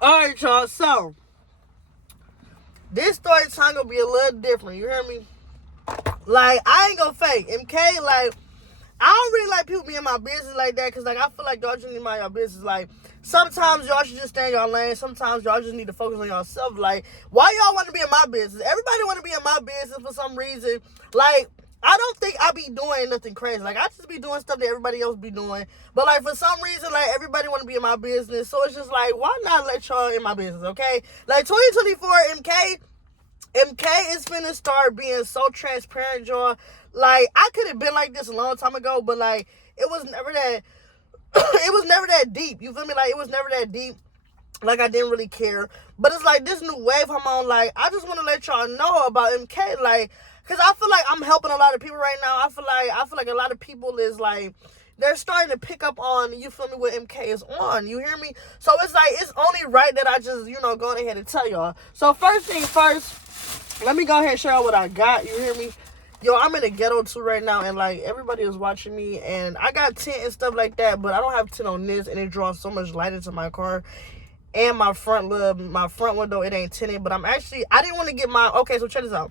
Alright, y'all, so this story time gonna be a little different, you hear me? Like, I ain't gonna fake. MK, like, I don't really like people being in my business like that, because, like, I feel like y'all just need to mind your business. Like, sometimes y'all should just stay in y'all lane. Sometimes y'all just need to focus on yourself. Like, why y'all want to be in my business? Everybody want to be in my business for some reason. Like, I don't think I be doing nothing crazy. Like, I just be doing stuff that everybody else be doing. But, like, for some reason, like, everybody want to be in my business. So, it's just like, why not let y'all in my business, okay? Like, 2024, MK is finna start being so transparent, y'all. Like, I could have been like this a long time ago, but, like, it was never that it was never that deep. You feel me? Like, it was never that deep. Like, I didn't really care. But it's like this new wave I'm on. Like, I just want to let y'all know about MK. Like, because I feel like I'm helping a lot of people right now. I feel like a lot of people is like, they're starting to pick up on, you feel me, what MK is on. You hear me? So it's like, it's only right that I just, go ahead and tell y'all. So first thing first, let me go ahead and show y'all what I got. You hear me? Yo, I'm in the ghetto too right now, and like everybody is watching me, and I got tint and stuff like that, but I don't have tint on this, and it draws so much light into my car. And my front window, it ain't tinted, but I didn't want to get okay, so check this out.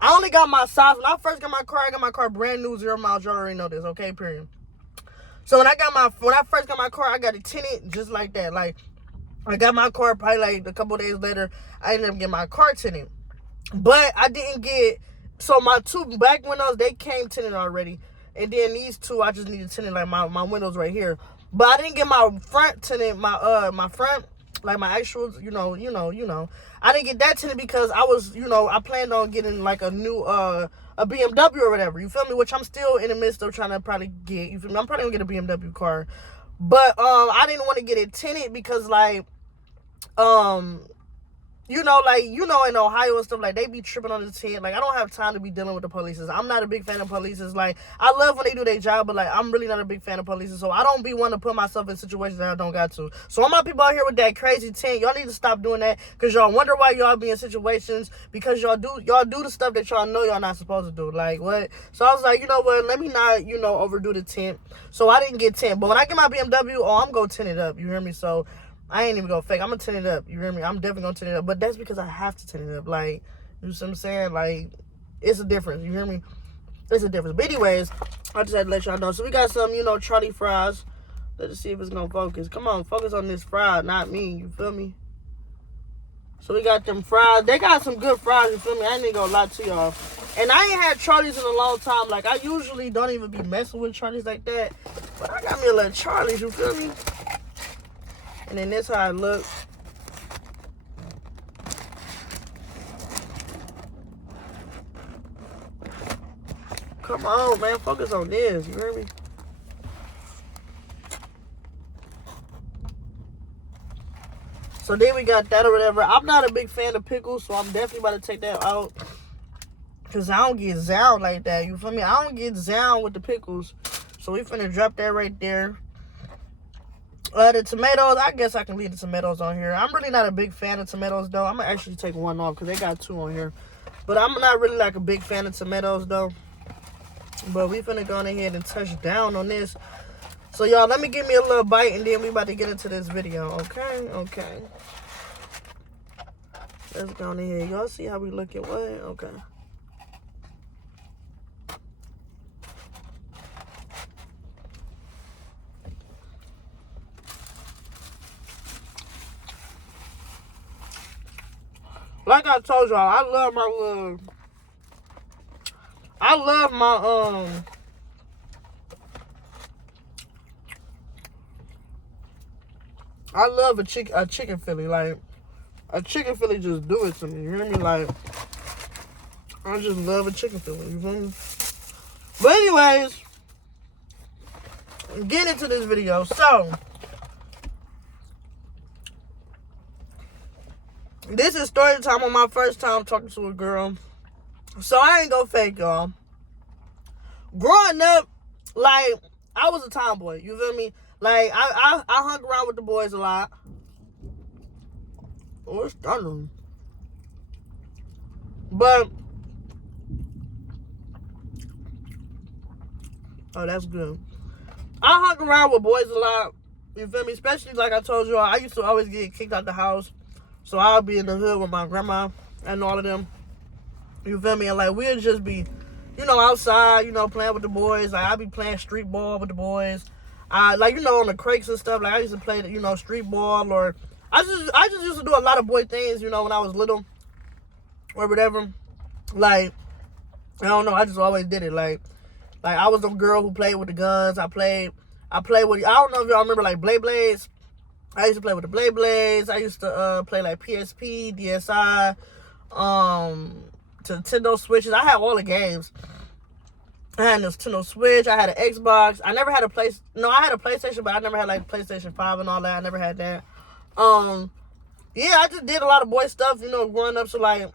I only got my size. When I first got my car, I got my car brand new, 0 miles. You already know this, okay, period. So when I first got my car, I got it tinted just like that. Like, I got my car probably like a couple days later, I ended up getting my car tinted. But I didn't get, so my two back windows, they came tinted already. And then these two, I just needed tinted, like my windows right here. But I didn't get my front tinted, my front, like my actual, I didn't get that tinted because I was, I planned on getting like a new, a BMW or whatever, you feel me? Which I'm still in the midst of trying to probably get, you feel me? I'm probably gonna get a BMW car. But, I didn't want to get it tinted because, like, in Ohio and stuff, like, they be tripping on the tint. Like, I don't have time to be dealing with the police. I'm not a big fan of police. Like, I love when they do their job, but, like, I'm really not a big fan of police. So I don't be wanting to put myself in situations that I don't got to. So all my people out here with that crazy tint, y'all need to stop doing that, because y'all wonder why y'all be in situations, because y'all do the stuff that y'all know y'all not supposed to do. Like, what? So I was like, you know what, let me not, overdo the tint. So I didn't get tint. But when I get my BMW, I'm going to tint it up. You hear me? So I ain't even gonna fake. I'm gonna tint it up. You hear me? I'm definitely gonna tint it up. But that's because I have to tint it up. Like, you know what I'm saying? Like, it's a difference. You hear me? It's a difference. But anyways, I just had to let y'all know. So we got some, Charlie fries. Let's see if it's gonna focus. Come on, focus on this fry, not me. You feel me? So we got them fries. They got some good fries. You feel me? I ain't even gonna lie to y'all. And I ain't had Charlie's in a long time. Like, I usually don't even be messing with Charlie's like that. But I got me a little Charlie's. You feel me? And then this how it looks. Come on, man. Focus on this. You hear me? So then we got that or whatever. I'm not a big fan of pickles, so I'm definitely about to take that out. Because I don't get zound like that. You feel me? I don't get zound with the pickles. So we finna drop that right there. The tomatoes, I guess I can leave the tomatoes on here. I'm really not a big fan of tomatoes, though. I'm going to actually take one off because they got two on here. But I'm not really like a big fan of tomatoes, though. But we finna go ahead and touch down on this. So, y'all, let me give me a little bite, and then we about to get into this video, okay? Okay. Let's go ahead. Y'all see how we look at what? Okay. Like I told y'all, I love a chicken Philly. Like, a chicken Philly just do it to me. You hear me? Like, I just love a chicken Philly. You feel me? But anyways, get into this video. So, this is story time on my first time talking to a girl. So I ain't gonna fake, y'all. Growing up, like, I was a tomboy. You feel me? Like, I hung around with the boys a lot. Oh, it's thundering. But, oh, that's good. I hung around with boys a lot. You feel me? Especially like I told you, I used to always get kicked out the house. So I'll be in the hood with my grandma and all of them. You feel me? And like we'll just be, outside, playing with the boys. Like I'll be playing street ball with the boys. On the crates and stuff. Like I used to play, street ball, or I just used to do a lot of boy things, when I was little or whatever. Like I don't know, I just always did it. Like I was a girl who played with the guns. I played with, I don't know if y'all remember like Blade Blades. I used to play with the Blade Blades. I used to play like PSP, DSi, Nintendo Switches. I had all the games. I had a Nintendo Switch. I had an Xbox. I never had I had a PlayStation, but I never had like PlayStation 5 and all that. I never had that. Yeah, I just did a lot of boy stuff, growing up. So like,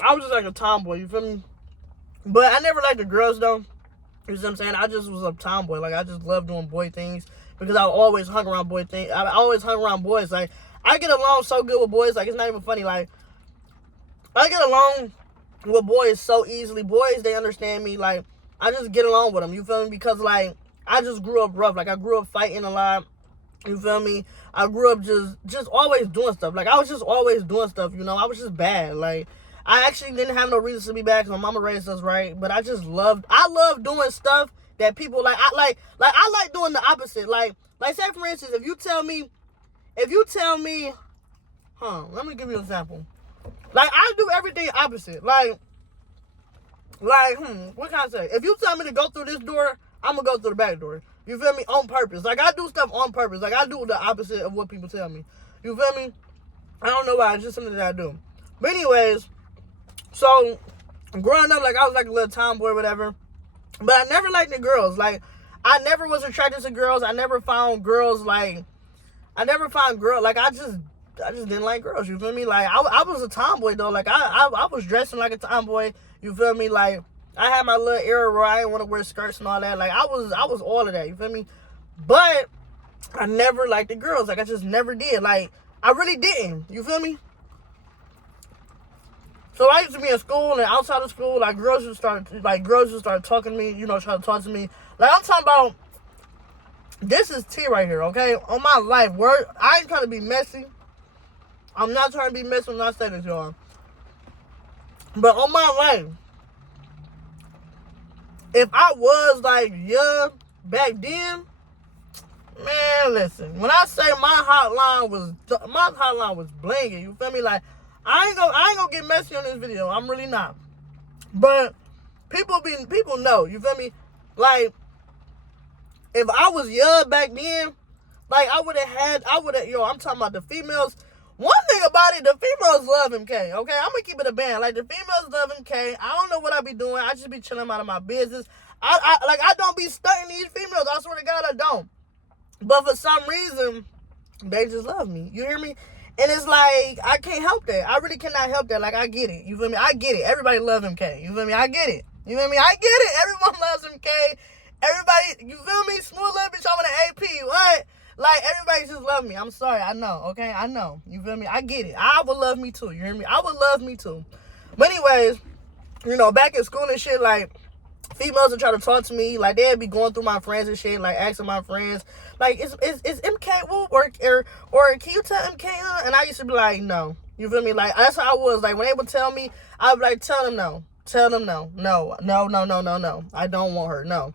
I was just like a tomboy, you feel me? But I never liked the girls though. You see what I'm saying? I just was a tomboy. Like I just loved doing boy things because I always hung around boy things. I always hung around boys. Like I get along so good with boys. Like it's not even funny. Like I get along with boys so easily. Boys, they understand me. Like I just get along with them. You feel me? Because like I just grew up rough. Like I grew up fighting a lot. You feel me? I grew up just always doing stuff. Like I was just always doing stuff. I was just bad. Like I actually didn't have no reason to be bad because my mama raised us right. But I love doing stuff that people like. I like doing the opposite. Like say for instance, if you tell me, let me give you an example. Like I do everything opposite. Like, what can I say? If you tell me to go through this door, I'm gonna go through the back door. You feel me? On purpose. Like I do stuff on purpose. Like I do the opposite of what people tell me. You feel me? I don't know why. It's just something that I do. But anyways, so growing up, like I was like a little tomboy or whatever. But I never liked the girls. Like I never was attracted to girls. I never found girls like I just didn't like girls. You feel me? Like I was a tomboy though. Like I was dressing like a tomboy. You feel me? Like I had my little era where I didn't want to wear skirts and all that. Like I was all of that. You feel me? But I never liked the girls. Like I just never did. Like I really didn't. You feel me? So I used to be in school and outside of school, like girls just started talking to me, trying to talk to me. Like I'm talking about, this is tea right here, okay? On my life, I ain't trying to be messy. I'm not trying to be messy when I say this, y'all. But on my life, if I was like young back then, man, listen. When I say my hotline was blinging, you feel me? Like I ain't gonna get messy on this video. I'm really not. But people know, you feel me? Like if I was young back then, like I'm talking about the females. One thing about it, the females love MK, okay? I'm gonna keep it a band. Like the females love MK. I don't know what I be doing. I just be chilling out of my business. I don't be stunting these females. I swear to God, I don't. But for some reason, they just love me. You hear me? And it's like, I can't help that. I really cannot help that. Like, I get it. You feel me? I get it. Everybody loves MK. You feel me? I get it. You feel me? I get it. Everyone loves MK. Everybody, you feel me? Smooth little bitch, I'm an AP. What? Like, everybody just love me. I'm sorry. I know. Okay? I know. You feel me? I get it. I would love me too. You hear me? I would love me too. But anyways, back in school and shit, like, females would try to talk to me. Like, they'd be going through my friends and shit, like, asking my friends, like, is MK woo? Or can you tell MK? And I used to be like, no. You feel me? Like, that's how I was. Like, when they would tell me, I would be like, tell them no. Tell them no. No. I don't want her. No.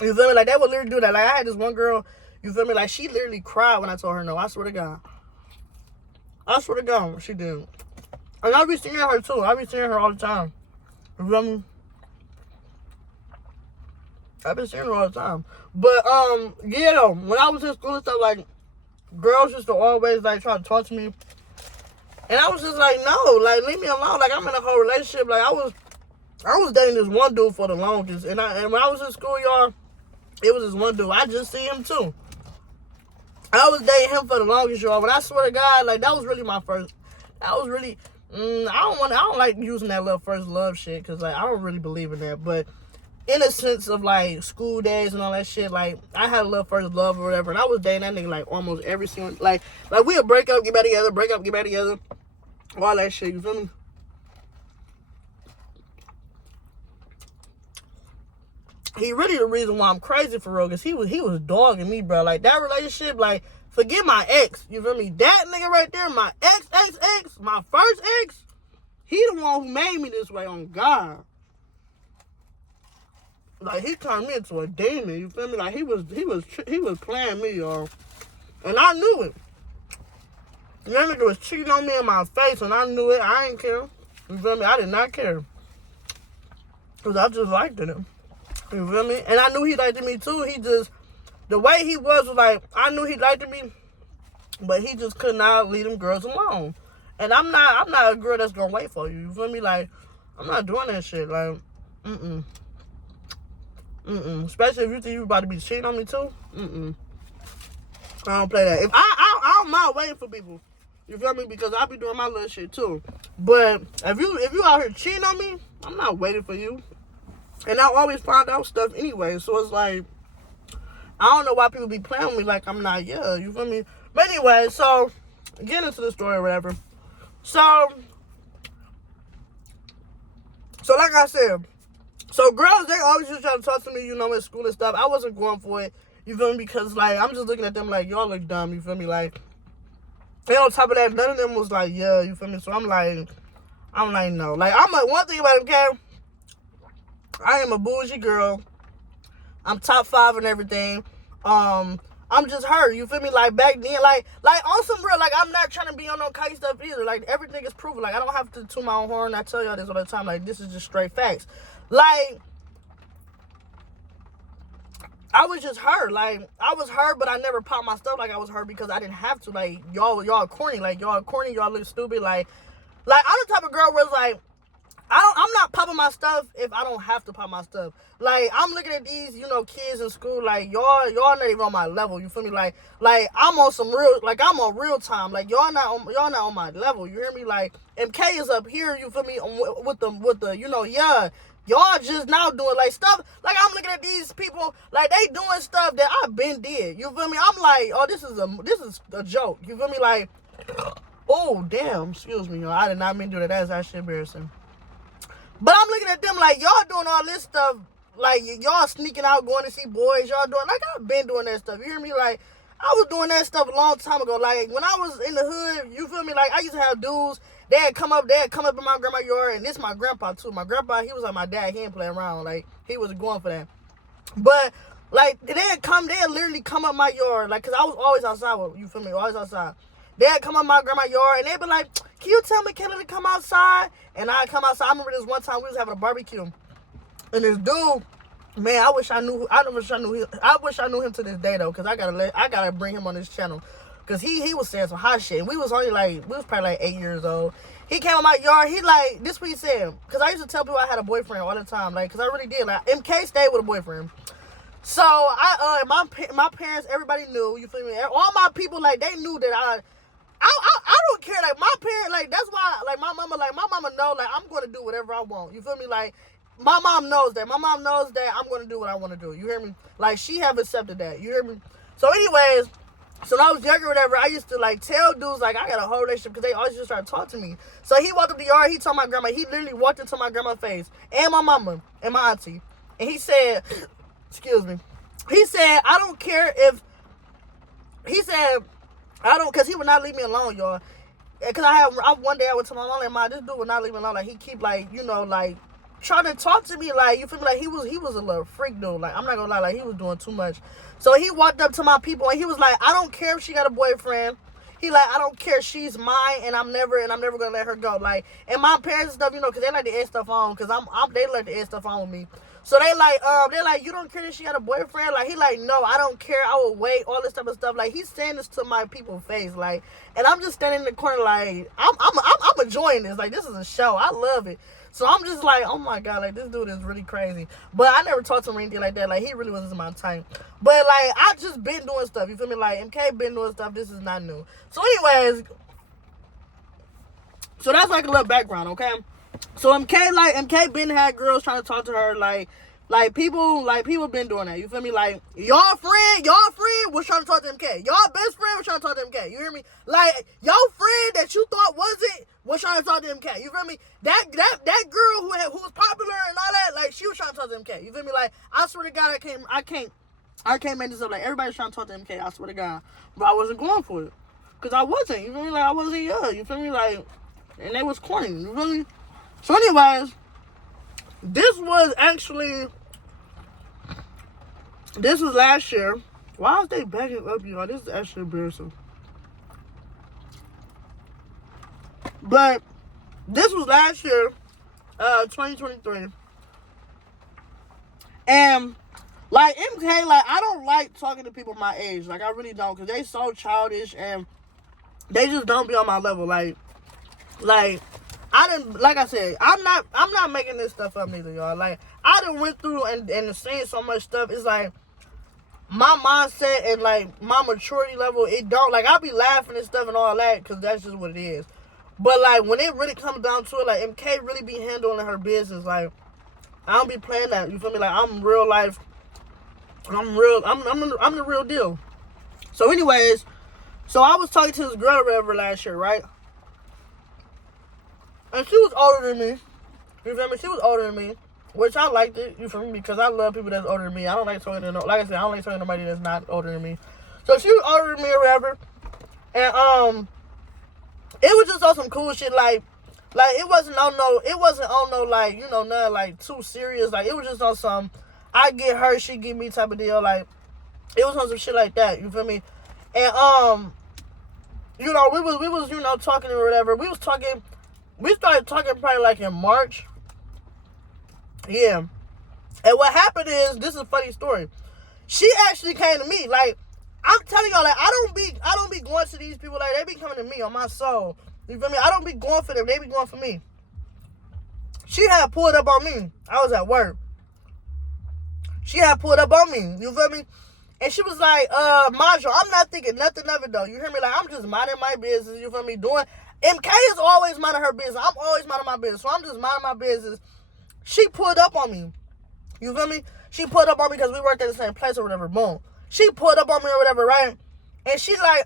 You feel me? Like, they would literally do that. Like, I had this one girl, you feel me? Like, she literally cried when I told her no. I swear to God. She did. And I be seeing her too. I be seeing her all the time. You feel me? I've been seeing her all the time. But, yeah, when I was in school and stuff, like, girls used to always, like, try to talk to me. And I was just like, no, like, leave me alone. Like, I'm in a whole relationship. Like, I was dating this one dude for the longest. And when I was in school, y'all, it was this one dude. I just see him, too. I was dating him for the longest, y'all. But I swear to God, like, that was really my first. That was really, I don't like using that little first love shit. Because, like, I don't really believe in that. But in a sense of, like, school days and all that shit, like, I had a little first love or whatever, and I was dating that nigga, like, almost every single, like, we'll break up, get back together, break up, get back together, all that shit, you feel me? he really the reason why I'm crazy for real, because he was dogging me, bro. Like, that relationship, like, forget my ex, you feel me? That nigga right there, my ex, my first ex, he the one who made me this way, on God. Like, he turned me into a demon, you feel me? Like, he was playing me, y'all. And I knew it. And that nigga was cheating on me in my face, and I knew it. I ain't care. You feel me? I did not care. Because I just liked him. You feel me? And I knew he liked me too. He just, the way he was like, I knew he liked me, but he just could not leave them girls alone. And I'm not a girl that's gonna wait for you. You feel me? Like, I'm not doing that shit. Like, especially if you think you about to be cheating on me too. I don't play that. If I don't mind waiting for people. You feel me? Because I be doing my little shit too. But if you out here cheating on me, I'm not waiting for you. And I always find out stuff anyway. So it's like, I don't know why people be playing with me like I'm not, yeah, you feel me? But anyway, so, get into the story or whatever. So like I said, so girls, they always just try to talk to me, you know, in school and stuff. I wasn't going for it, you feel me? Because, like, I'm just looking at them like, y'all look dumb, you feel me? Like, and on top of that, none of them was like, yeah, you feel me? So I'm like, no. Like, one thing about it, okay? I am a bougie girl. I'm top 5 and everything. I'm just her, you feel me? Like, back then, like on some real, like, I'm not trying to be on no kite stuff either. Like, everything is proven. Like, I don't have to toot my own horn. I tell y'all this all the time. Like, this is just straight facts. Like, I was just her. Like, I was her, but I never popped my stuff like I was her because I didn't have to. Like, y'all corny. Like, y'all corny. Y'all look stupid. Like I'm the type of girl where it's like, I'm not popping my stuff if I don't have to pop my stuff. Like, I'm looking at these, you know, kids in school, like, y'all not even on my level, you feel me? Like, I'm on some real, like, I'm on real time. Like, y'all not on my level, you hear me? Like, MK is up here, you feel me, with the, you know, yeah, y'all just now doing, like, stuff, like, I'm looking at these people, like, they doing stuff that I've been did, you feel me? I'm like, oh, this is a joke, you feel me? Like, oh, damn, excuse me, y'all, I did not mean to do that, that's actually embarrassing. But I'm looking at them like, y'all doing all this stuff, like, y'all sneaking out, going to see boys, y'all doing, like, I've been doing that stuff, you hear me? Like, I was doing that stuff a long time ago. Like, when I was in the hood, you feel me? Like, I used to have dudes, they'd come up in my grandma's yard, and this my grandpa, too. My grandpa, he was like my dad, he didn't play around, like, he was going for that. But, like, they'd literally come up my yard, like, because I was always outside, you feel me? Always outside. They'd come up my grandma's yard, and they'd be like, can you tell McKenna to come outside? And I'd come outside. I remember this one time we was having a barbecue. And this dude, man, I wish I knew him to this day, though, because I gotta bring him on this channel. Because he was saying some hot shit. And we was probably like 8 years old. He came in my yard. He like, this what he said. Because I used to tell people I had a boyfriend all the time. Like, because I really did. Like, MK stayed with a boyfriend. So, my parents, everybody knew, you feel me? All my people, like, they knew that I don't care, like, my parents, like, that's why, like, my mama know, like, I'm going to do whatever I want, you feel me? Like, my mom knows that I'm going to do what I want to do, you hear me? Like, she have accepted that, you hear me? So, anyways, so when I was younger or whatever, I used to, like, tell dudes, like, I got a whole relationship, because they always just try to talk to me. So, he walked up the yard, he told my grandma, he literally walked into my grandma's face, and my mama, and my auntie, and he said, excuse me, he said, I don't care if, because he would not leave me alone, y'all. Because one day I went to my mom, like, Ma, this dude would not leave me alone. Like, he keep, like, you know, like, trying to talk to me, like, you feel me? Like, he was a little freak dude. Like, I'm not gonna lie, like, he was doing too much. So he walked up to my people, and he was like, I don't care if she got a boyfriend. He like, I don't care, she's mine, and I'm never gonna let her go. Like, and my parents and stuff, you know, because they like to add stuff on, because they like to add stuff on with me. So they're like, you don't care that she had a boyfriend? Like, he like, no, I don't care, I will wait, all this type of stuff. Like, he's saying this to my people's face, like, and I'm just standing in the corner, like, I'm enjoying this. Like, this is a show, I love it. So I'm just like, oh my God, like, this dude is really crazy. But I never talked to him or anything like that. Like, he really wasn't my type. But, like, I just been doing stuff, you feel me? Like, MK been doing stuff, this is not new. So anyways, so that's like a little background, okay? So MK been had girls trying to talk to her, like people been doing that, you feel me? Like, y'all friend was trying to talk to MK. Y'all best friend was trying to talk to MK, you hear me? Like, y'all friend that you thought wasn't was trying to talk to MK. You feel me? That girl who was popular and all that, like, she was trying to talk to MK. You feel me? Like, I swear to God, I can't make this up. Like, everybody's trying to talk to MK. I swear to God. But I wasn't going for it. Because I wasn't. You feel me? Like, I wasn't young. You feel me? Like, and they was corny. You feel me? So, anyways, this was last year. Why is they backing up, y'all? This is actually embarrassing. But this was last year, 2023. And, like, MK, like, I don't like talking to people my age. Like, I really don't. Because they so childish and they just don't be on my level. Like, like I said, I'm not making this stuff up neither, y'all. Like, I done went through and seen so much stuff. It's like, my mindset and, like, my maturity level, it don't, like, I be laughing and stuff and all that because that's just what it is. But, like, when it really comes down to it, like, MK really be handling her business. Like, I don't be playing that. You feel me? Like, I'm real life. I'm the real deal. So, anyways, so I was talking to this girl or whatever last year, right? And she was older than me. You feel me? She was older than me, which I liked it. You feel me? Because I love people that's older than me. I don't like talking to like I said, I don't like talking to nobody that's not older than me. So she was older than me or whatever, and it was just on some cool shit. Like it wasn't on no like, you know, nothing like too serious. Like, it was just on some I get her, she get me type of deal. Like, it was on some shit like that. You feel me? And you know, we was you know, talking or whatever. We started talking probably like in March. Yeah. And what happened is, this is a funny story. She actually came to me. Like, I'm telling y'all, like, I don't be going to these people. Like, they be coming to me on my soul. You feel me? I don't be going for them. They be going for me. She had pulled up on me. I was at work. She had pulled up on me. You feel me? And she was like, Majo, I'm not thinking nothing of it, though. You hear me? Like, I'm just minding my business. You feel me? MK is always minding her business. I'm always minding my business. So I'm just minding my business. She pulled up on me. You feel me? She pulled up on me because we worked at the same place or whatever. Boom. She pulled up on me or whatever, right? And she like,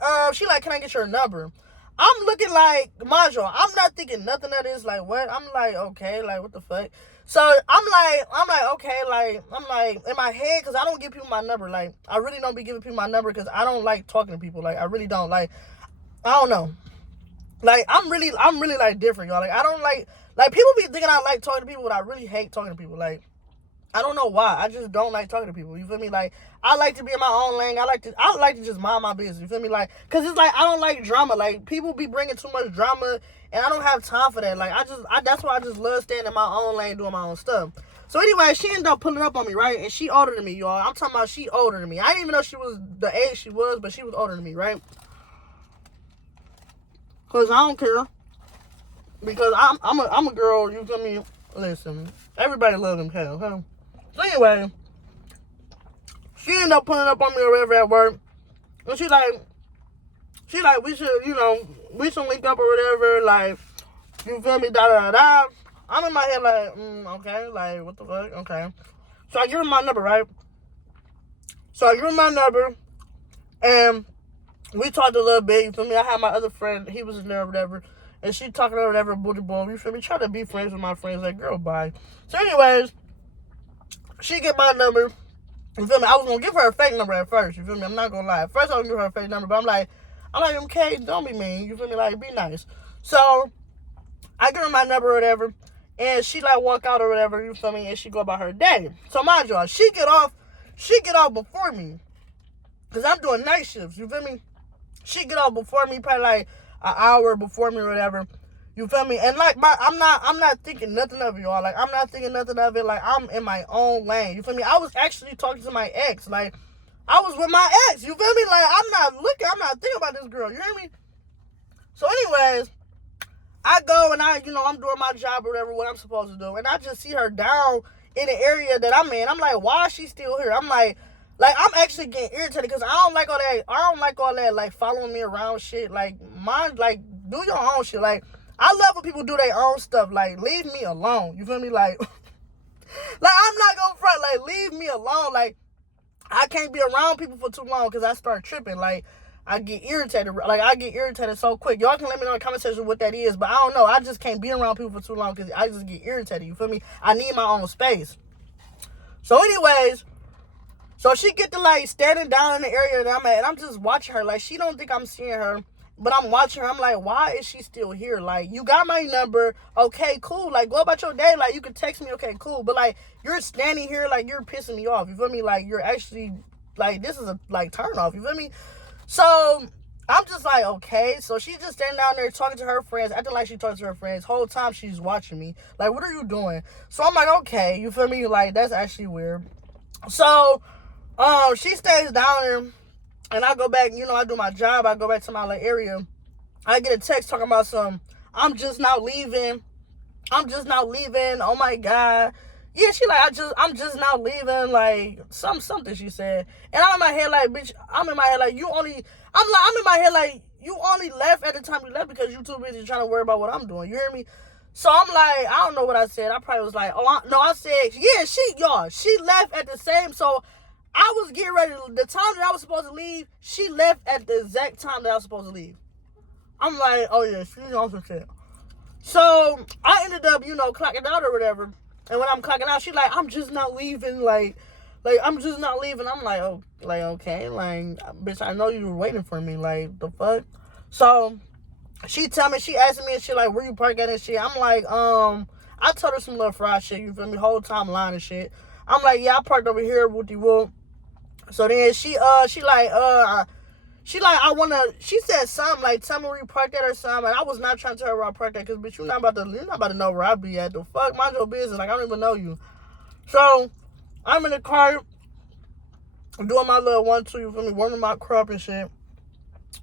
can I get your number? I'm looking like, Majo, I'm not thinking nothing of this. Like, what? I'm like, okay, like, what the fuck? So I'm like, okay, like, I'm like, in my head, because I don't give people my number. Like, I really don't be giving people my number because I don't like talking to people. Like, I really don't. Like, I don't know. Like, I'm really like different, y'all. Like, I don't like people be thinking I like talking to people, but I really hate talking to people. Like, I don't know why. I just don't like talking to people. You feel me? Like, I like to be in my own lane. I like to just mind my business. You feel me? Like, cause it's like, I don't like drama. Like, people be bringing too much drama, and I don't have time for that. Like, that's why I just love staying in my own lane, doing my own stuff. So anyway, she ended up pulling up on me, right? And she older than me, y'all. I'm talking about she older than me. I didn't even know she was the age she was, but she was older than me, right? Cause I don't care. Because I'm a girl, you feel me? Listen, everybody loves them cats, okay? So anyway, she ended up pulling up on me or whatever at work. And she like, we should, you know, we should link up or whatever, like, you feel me, da. I'm in my head like, okay, like, what the fuck, okay. So I give her my number, right? So I give her my number, and we talked a little bit, you feel me? I had my other friend, he was in there or whatever, and she talking or whatever, booty boom, you feel me? Try to be friends with my friends, like, girl, bye. So anyways, she get my number, you feel me? I was gonna give her a fake number at first, you feel me? I'm not gonna lie. At first I was gonna give her a fake number, but I'm like, MK, don't be mean, you feel me? Like, be nice. So I give her my number or whatever, and she like walk out or whatever, you feel me? And she go about her day. So mind y'all, she get off before me, cause I'm doing night shifts, you feel me? She get off before me, probably like an hour before me or whatever. You feel me? And like I'm not thinking nothing of it, y'all. Like, I'm not thinking nothing of it. Like, I'm in my own lane. You feel me? I was actually talking to my ex. Like, I was with my ex. You feel me? Like, I'm not thinking about this girl. You hear me? So anyways, I go and I'm doing my job or whatever, what I'm supposed to do. And I just see her down in the area that I'm in. I'm like, why is she still here? I'm like, I'm actually getting irritated because I don't like all that, like, following me around shit. Like, like, do your own shit. Like, I love when people do their own stuff. Like, leave me alone. You feel me? Like, I'm not gonna front. Like, leave me alone. Like, I can't be around people for too long because I start tripping. Like, I get irritated. Like, I get irritated so quick. Y'all can let me know in the comment section what that is, but I don't know. I just can't be around people for too long because I just get irritated. You feel me? I need my own space. So anyways, so she get to, like, standing down in the area that I'm at, and I'm just watching her. Like, she don't think I'm seeing her, but I'm watching her. I'm like, why is she still here? Like, you got my number. Okay, cool. Like, go about your day. Like, you can text me. Okay, cool. But, like, you're standing here, like, you're pissing me off. You feel me? Like, you're actually, like, this is a, like, turn off. You feel me? So I'm just like, okay. So she's just standing down there talking to her friends, acting like she talks to her friends. Whole time she's watching me. Like, what are you doing? So I'm like, okay. You feel me? Like, that's actually weird. So, she stays down there, and I go back, you know, I do my job. I go back to my, like, area. I get a text talking about I'm just not leaving. Oh my God. Yeah, she like, I'm just not leaving, like, something she said. And I'm in my head like, bitch, I'm in my head like, you only left at the time you left because you too busy trying to worry about what I'm doing. You hear me? So I'm like, I don't know what I said. I probably was like, I said, yeah, she left at the same, so I was getting ready, the time that I was supposed to leave, she left at the exact time that I was supposed to leave. I'm like, oh yeah, she's on some shit. So I ended up, you know, clocking out or whatever. And when I'm clocking out, she's like, I'm just not leaving, like, I'm just not leaving. I'm like, oh, like, okay, like, bitch, I know you were waiting for me, like, the fuck? So she asked me and shit, like, where you park at and shit. I'm like, I told her some little fried shit, you feel me, whole time lying and shit. I'm like, yeah, I parked over here, whoop-de-whoop. So then she said something like, tell me where you parked at or something. And I was not trying to tell her where I parked at, because, bitch, you're not about to know where I be at. The fuck, mind your business. Like, I don't even know you. So I'm in the car, doing my little 1-2, you feel me, warming my car up and shit.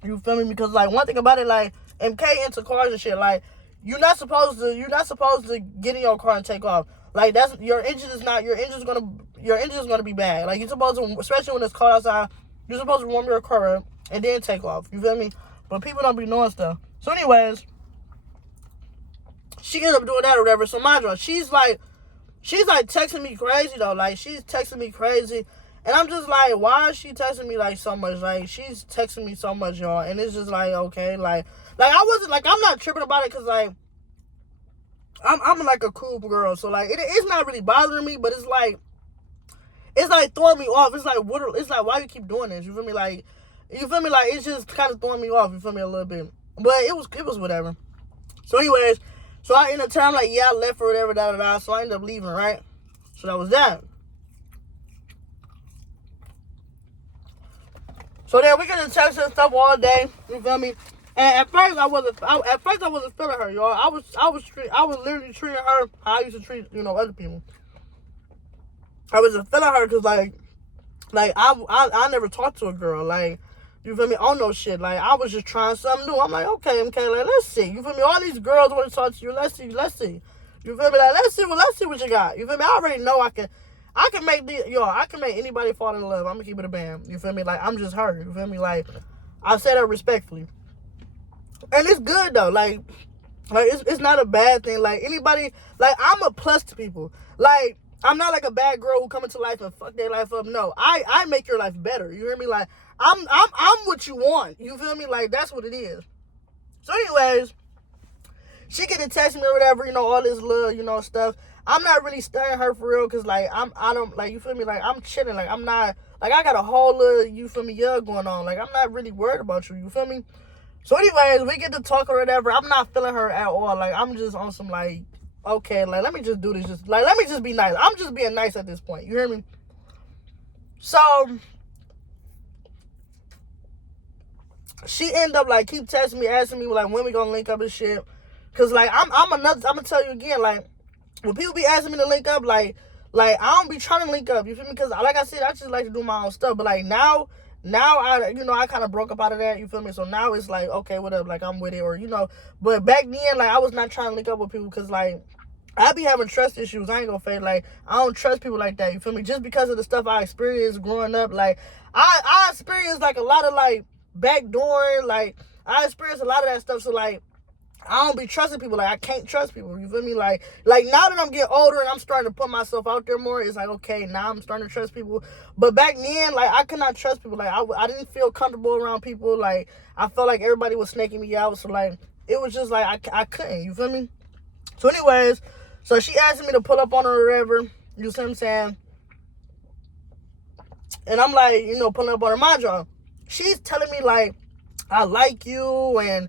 You feel me? Because, like, one thing about it, like, MK into cars and shit, like, you're not supposed to get in your car and take off. Like, that's, your engine's gonna be bad. Like, you're supposed to, especially when it's cold outside, you're supposed to warm your car up and then take off. You feel me? But people don't be knowing stuff. So anyways, she ended up doing that or whatever. So mind you, she's like texting me crazy though. Like, she's texting me crazy. And I'm just like, why is she texting me like so much? Like, she's texting me so much, y'all. And it's just like, okay, like I wasn't, like, I'm not tripping about it, because, like, I'm like a cool girl. So, like, it's not really bothering me, but it's like throwing me off. It's like, why you keep doing this? You feel me? Like, it's just kind of throwing me off. You feel me? A little bit. But it was whatever. So anyways, so I ended up telling, like, yeah, I left or whatever, da-da-da. So I ended up leaving, right? So that was that. So then we get to text and stuff all day. You feel me? And at first I wasn't feeling her, y'all. I was literally treating her how I used to treat, you know, other people. I wasn't feeling her because, like I never talked to a girl, like, you feel me, on no shit. Like, I was just trying something new. I'm like, okay, like, let's see. You feel me? All these girls want to talk to you. Let's see. You feel me? Like, let's see what you got. You feel me? I already know I can make anybody fall in love. I'm gonna keep it a band. You feel me? Like, I'm just her. You feel me? Like, I say that respectfully. And it's good though. Like it's not a bad thing. Like, anybody, like, I'm a plus to people. Like, I'm not like a bad girl who come into life and fuck their life up. No, I make your life better. You hear me? Like, I'm what you want. You feel me? Like, that's what it is. So anyways, she get to text me or whatever, you know, all this little, you know, stuff. I'm not really studying her for real, because, like, I don't, like, you feel me? Like, I'm chilling. Like, I'm not, like, I got a whole little, you feel me, going on. Like, I'm not really worried about you. You feel me? So anyways, we get to talk or whatever. I'm not feeling her at all. Like, I'm just on some, like, okay, like, let me just do this. Just, like, let me just be nice. I'm just being nice at this point. You hear me? So she ended up, like, keep texting me, asking me, like, when we gonna link up and shit. Because, like, I'm gonna tell you again, like, when people be asking me to link up, like, I don't be trying to link up. You feel me? Because, like I said, I just like to do my own stuff. But, like, now I, you know, I kind of broke up out of that. You feel me? So now it's like, okay, whatever. Like, I'm with it, or, you know. But back then, like, I was not trying to link up with people because, like, I be having trust issues. I ain't gonna fake. Like, I don't trust people like that. You feel me? Just because of the stuff I experienced growing up. Like, I experienced, like, a lot of, like, backdooring. Like, I experienced a lot of that stuff. So, like, I don't be trusting people. Like, I can't trust people. You feel me? Like now that I'm getting older and I'm starting to put myself out there more, it's like, okay, now I'm starting to trust people. But back then, like, I could not trust people. Like, I didn't feel comfortable around people. Like, I felt like everybody was snaking me out. So, like, it was just like, I couldn't. You feel me? So, anyways, so she asked me to pull up on her or whatever. You see what I'm saying? And I'm like, you know, pulling up on her. Mind y'all, she's telling me, like, I like you, and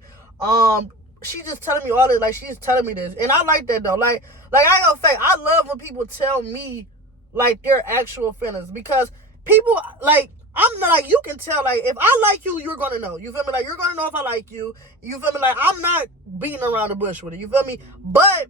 she just telling me all this. Like, she's telling me this, and I like that though. Like I ain't gonna fake. I love when people tell me like their actual feelings, because people, like, I'm not, like, you can tell, like, if I like you, you're gonna know. You feel me? Like, you're gonna know if I like you. You feel me? Like, I'm not beating around the bush with it. You feel me? But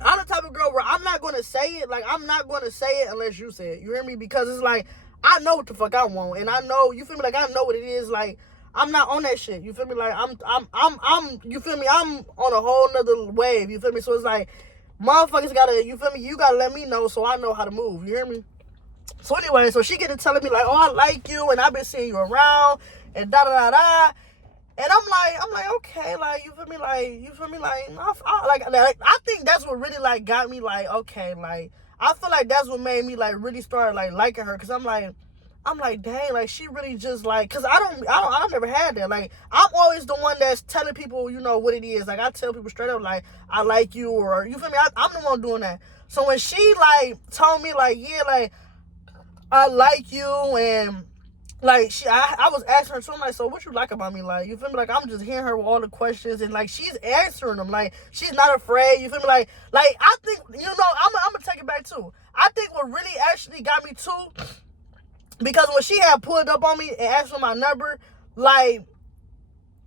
I'm the type of girl where I'm not gonna say it. Like, I'm not gonna say it unless you say it. You hear me? Because it's like, I know what the fuck I want, and I know, you feel me? Like, I know what it is. Like, I'm not on that shit. You feel me? Like, I'm you feel me? I'm on a whole nother wave. You feel me? So it's like, motherfuckers gotta, you feel me? You gotta let me know so I know how to move. You hear me? So anyway, so she get to telling me, like, oh, I like you, and I've been seeing you around, and da-da-da-da. And I'm like, okay, like, you feel me? Like, I think that's what really, like, got me, like, okay, like, I feel like that's what made me, like, really start, like, liking her, because I'm like, dang, like, she really just, like, because I never had that. Like, I'm always the one that's telling people, you know, what it is. Like, I tell people straight up, like, I like you, or, you feel me? I'm the one doing that. So when she, like, told me, like, yeah, like, I like you, and, like, I was asking her, so I'm like, so what you like about me? Like, you feel me? Like, I'm just hearing her with all the questions, and, like, she's answering them. Like, she's not afraid. You feel me? Like, I think, you know, I'm gonna take it back, too. I think what really actually got me, too, because when she had pulled up on me and asked for my number, like,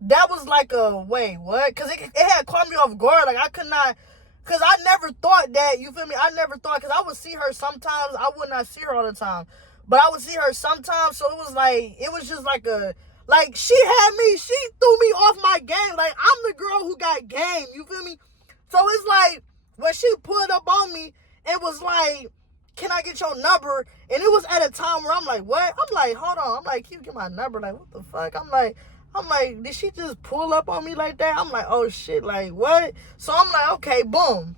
that was like a, wait, what? Because it had caught me off guard. Like, I could not, because I never thought that, you feel me? I never thought, because I would see her sometimes. I would not see her all the time. But I would see her sometimes, so it was like, it was just like a, like, she threw me off my game. Like, I'm the girl who got game, you feel me? So it's like, when she pulled up on me, it was like, can I get your number? And it was at a time where I'm like, what? I'm like, hold on. I'm like, can you get my number? Like, what the fuck? I'm like, did she just pull up on me like that? I'm like, oh shit, like, what? So I'm like, okay, boom.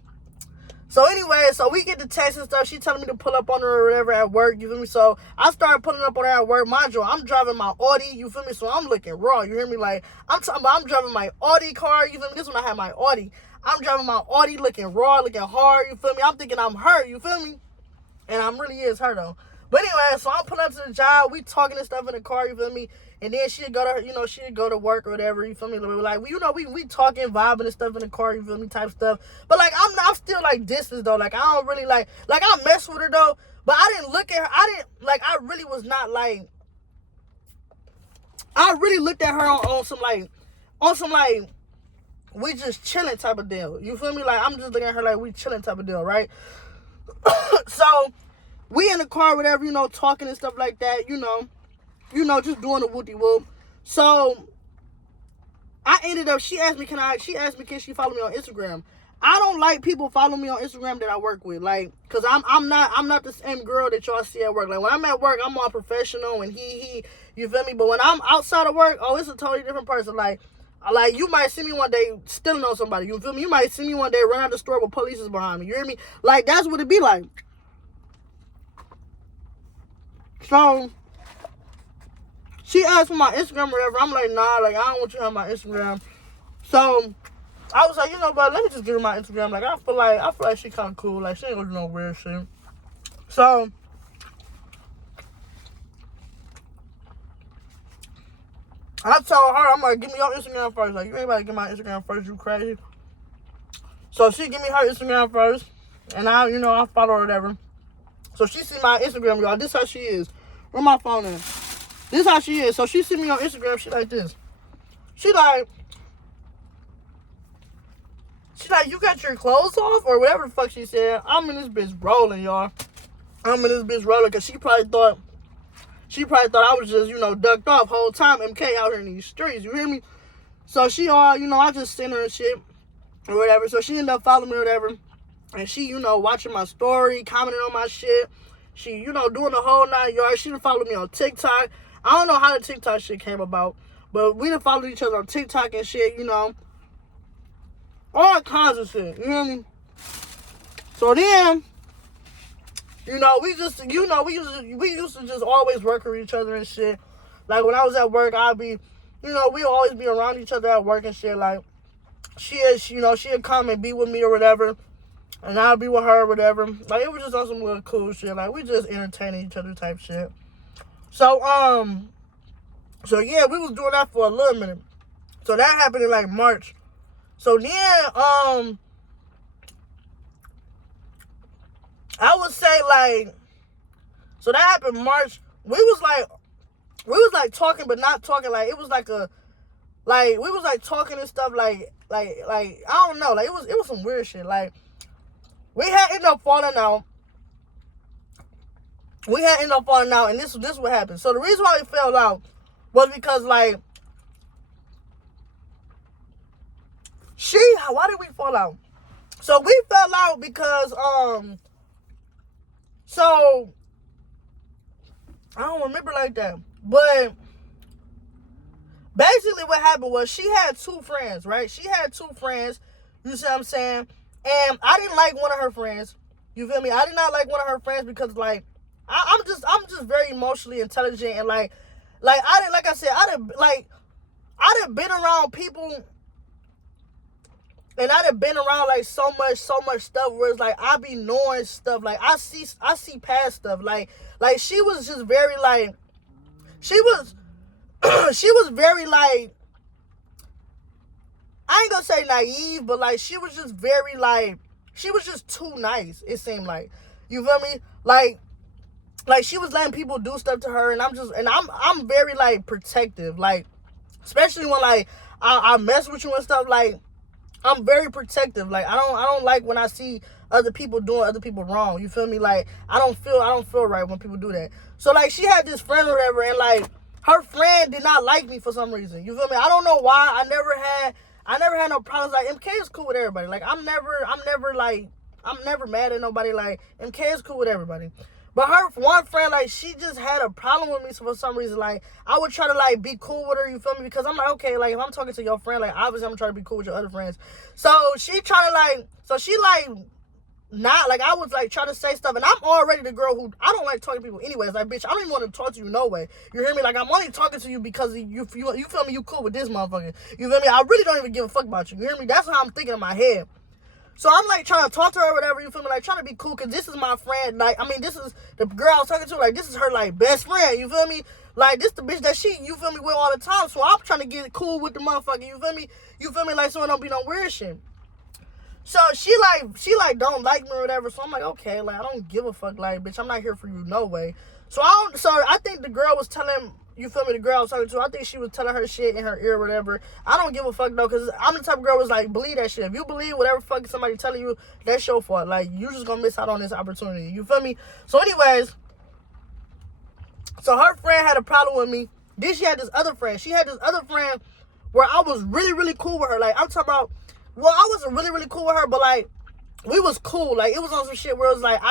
So anyway, so we get the text and stuff. She telling me to pull up on her or whatever at work, you feel me? So I started pulling up on her at work. Mind you, I'm driving my Audi, you feel me? So I'm looking raw, you hear me? Like, I'm driving my Audi car, you feel me? This one I had my Audi. I'm driving my Audi looking raw, looking hard, you feel me? I'm thinking I'm her, you feel me? And I'm really is her, though. But anyway, so I'm pulling up to the job. We talking and stuff in the car, you feel me? And then she'd go to, you know, she'd go to work or whatever, you feel me? Like, you know, we talking, vibing and stuff in the car, you feel me, type stuff. But, like, I'm still, like, distance, though. Like, I don't really, like, I mess with her, though. But I didn't look at her. I really was not, like, I really looked at her on some, like, we just chilling type of deal. You feel me? Like, I'm just looking at her like we chilling type of deal, right? So, we in the car, whatever, you know, talking and stuff like that, you know, just doing the whoopty-whoop. So, I ended up, she asked me, can she follow me on Instagram? I don't like people following me on Instagram that I work with, like, because I'm not the same girl that y'all see at work. Like, when I'm at work, I'm all professional, and he, you feel me? But when I'm outside of work, oh, it's a totally different person. Like, you might see me one day stealing on somebody, you feel me? You might see me one day run out the store with police is behind me, you hear me? Like, that's what it be like. So, she asked for my Instagram or whatever. I'm like, nah, like, I don't want you to have my Instagram. So, I was like, you know, but let me just give her my Instagram. Like, I feel like she kind of cool. Like, she ain't gonna do no weird shit. So, I told her, I'm like, give me your Instagram first. Like, you ain't about to get my Instagram first, you crazy. So, she give me her Instagram first. And I follow her or whatever. So, she see my Instagram, y'all. This how she is. Where my phone is? This how she is. So, she see me on Instagram. She like this. She like, you got your clothes off? Or whatever the fuck she said. I'm in this bitch rolling, y'all. I'm in this bitch rolling because she probably thought I was just, ducked off whole time. MK out here in these streets, you hear me? So she I just sent her and shit or whatever. So she ended up following me or whatever. And she, watching my story, commenting on my shit. She, doing the whole 9 yards. She done followed me on TikTok. I don't know how the TikTok shit came about. But we done followed each other on TikTok and shit, all kinds of shit. You know what I mean? So then, you know, we used to just always work with each other and shit. Like when I was at work, I'd be, you know, we always be around each other at work and shit. Like she'd come and be with me or whatever, and I'd be with her or whatever. Like it was just on some little cool shit. Like we just entertaining each other type shit. So yeah, we was doing that for a little minute. So that happened in like March. So then I would say like, so that happened in March. We was like talking but not talking. Like it was like we was like talking and stuff like I don't know. Like it was some weird shit. Like we had ended up falling out. And this is what happened. So the reason why we fell out was because like why did we fall out? So we fell out because so I don't remember like that. But basically what happened was she had two friends, right? She had two friends, you see what I'm saying? And I didn't like one of her friends. You feel me? I did not like one of her friends because like I'm just very emotionally intelligent and like I done been around people and I done been around like so much stuff where it's like I be knowing stuff. Like I see past stuff. Like she was just very like she was very like, I ain't gonna say naive, but like she was just very like, she was just too nice, it seemed like. You feel me? Like she was letting people do stuff to her, and I'm very like protective. Like especially when like I mess with you and stuff, like I'm very protective. Like I don't like when I see other people doing other people wrong. You feel me? Like I don't feel right when people do that. So like she had this friend or whatever, and like her friend did not like me for some reason. You feel me? I don't know why. I never had no problems. Like MK is cool with everybody. Like I'm never mad at nobody. Like MK is cool with everybody. But her one friend, like, she just had a problem with me for some reason. Like, I would try to, like, be cool with her, you feel me? Because I'm like, okay, like, if I'm talking to your friend, like, obviously I'm trying to be cool with your other friends. So, she trying to, like, not, like, I was, like, trying to say stuff. And I'm already the girl who, I don't like talking to people anyways. Like, bitch, I don't even want to talk to you no way. You hear me? Like, I'm only talking to you because you feel me? You cool with this motherfucker. You feel me? I really don't even give a fuck about you. You hear me? That's how I'm thinking in my head. So I'm like trying to talk to her or whatever, you feel me? Like trying to be cool because this is my friend. Like, I mean, this is the girl I was talking to. Like, this is her like best friend, you feel me? Like, this the bitch that you feel me, with all the time. So I'm trying to get cool with the motherfucker, you feel me? You feel me? Like, so it don't be no weird shit. So she don't like me or whatever. So I'm like, okay, like I don't give a fuck, like, bitch, I'm not here for you no way. So I think the girl was telling, you feel me, the girl I was talking to, I think she was telling her shit in her ear or whatever. I don't give a fuck though, because I'm the type of girl who's like, believe that shit. If you believe whatever fuck somebody telling you, that's your fault. Like, you just gonna miss out on this opportunity. You feel me? So anyways, so her friend had a problem with me. Then she had this other friend. She had this other friend where I was really, really cool with her. Like, I'm talking about, well, I wasn't really, really cool with her, but like, we was cool. Like, it was on some shit where it was like,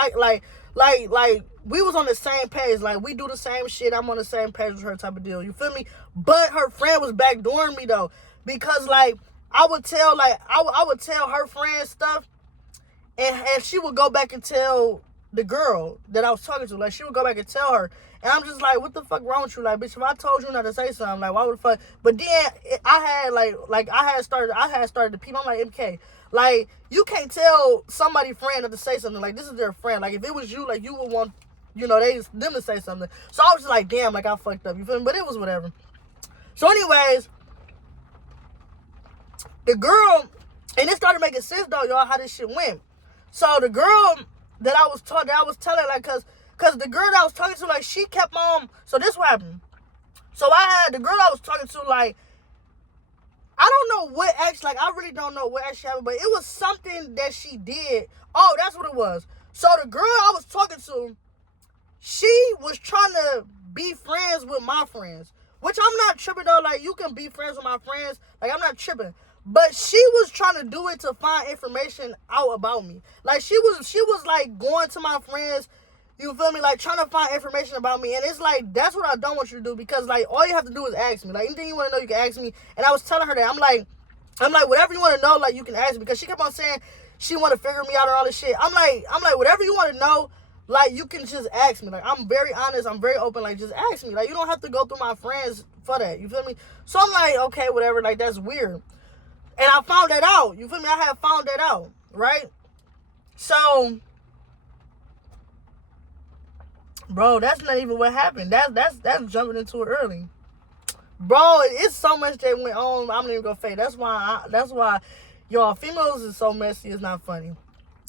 we was on the same page. Like, we do the same shit. I'm on the same page with her type of deal. You feel me? But her friend was backdooring me though, because like I would tell her friend stuff, and she would go back and tell the girl that I was talking to. Like, she would go back and tell her, and I'm just like, what the fuck wrong with you? Like, bitch, if I told you not to say something, like, why would the fuck? But then I had started to peep. I'm like, MK, like, you can't tell somebody friend not to say something. Like, this is their friend. Like, if it was you, like, you would want, you know, them to say something. So I was just like, damn, like, I fucked up. You feel me? But it was whatever. So anyways, the girl, and it started making sense though, y'all, how this shit went. So the girl that I was telling, like, cause the girl that I was talking to, like, she kept on. So this what happened. So I had the girl I was talking to, like, I don't know what actually, like, I really don't know what actually happened, but it was something that she did. Oh, that's what it was. So the girl I was talking to, she was trying to be friends with my friends, which I'm not tripping though. Like, you can be friends with my friends. Like, I'm not tripping. But she was trying to do it to find information out about me. Like, she was like going to my friends, you feel me, like trying to find information about me. And it's like, that's what I don't want you to do, because like all you have to do is ask me. Like, anything you want to know, you can ask me. And I was telling her that, I'm like, I'm like, whatever you want to know, like, you can ask me. Because she kept on saying she want to figure me out and all this shit. I'm like, whatever you want to know, like, you can just ask me. Like, I'm very honest. I'm very open. Like, just ask me. Like, you don't have to go through my friends for that. You feel me? So I'm like, okay, whatever. Like, that's weird. And I found that out. You feel me? I have found that out. Right? So, bro, that's not even what happened. That's jumping into it early. Bro, it's so much that went on. I'm not even gonna fake. That's why, y'all, females is so messy. It's not funny.